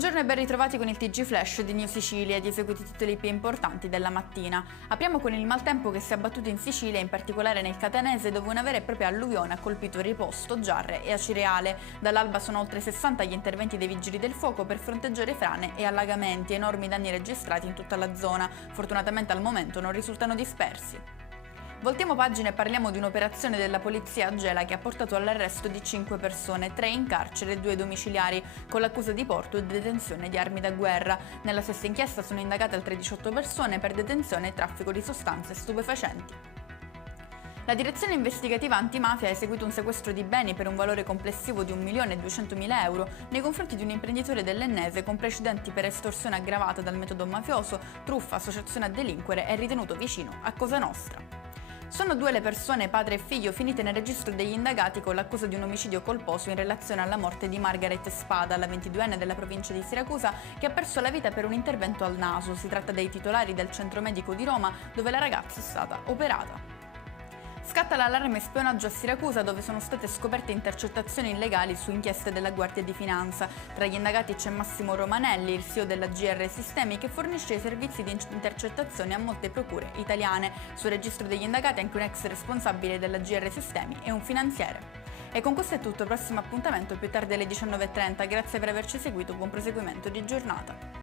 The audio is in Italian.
Buongiorno e ben ritrovati con il TG Flash di New Sicilia ed eseguiti i titoli più importanti della mattina. Apriamo con il maltempo che si è abbattuto in Sicilia, in particolare nel Catanese, dove una vera e propria alluvione ha colpito Riposto, Giarre e Acireale. Dall'alba sono oltre 60 gli interventi dei vigili del fuoco per fronteggiare frane e allagamenti, enormi danni registrati in tutta la zona. Fortunatamente al momento non risultano dispersi. Voltiamo pagina e parliamo di un'operazione della polizia a Gela che ha portato all'arresto di 5 persone, 3 in carcere e 2 domiciliari, con l'accusa di porto e detenzione di armi da guerra. Nella stessa inchiesta sono indagate altre 18 persone per detenzione e traffico di sostanze stupefacenti. La direzione investigativa antimafia ha eseguito un sequestro di beni per un valore complessivo di 1.200.000 euro nei confronti di un imprenditore dell'Ennese con precedenti per estorsione aggravata dal metodo mafioso, truffa, associazione a delinquere e ritenuto vicino a Cosa Nostra. Sono 2 le persone, padre e figlio, finite nel registro degli indagati con l'accusa di un omicidio colposo in relazione alla morte di Margaret Spada, la 22enne della provincia di Siracusa, che ha perso la vita per un intervento al naso. Si tratta dei titolari del centro medico di Roma, dove la ragazza è stata operata. Scatta l'allarme spionaggio a Siracusa, dove sono state scoperte intercettazioni illegali su inchieste della Guardia di Finanza. Tra gli indagati c'è Massimo Romanelli, il CEO della GR Sistemi, che fornisce i servizi di intercettazione a molte procure italiane. Sul registro degli indagati anche un ex responsabile della GR Sistemi e un finanziere. E con questo è tutto, prossimo appuntamento più tardi alle 19:30. Grazie per averci seguito, buon proseguimento di giornata.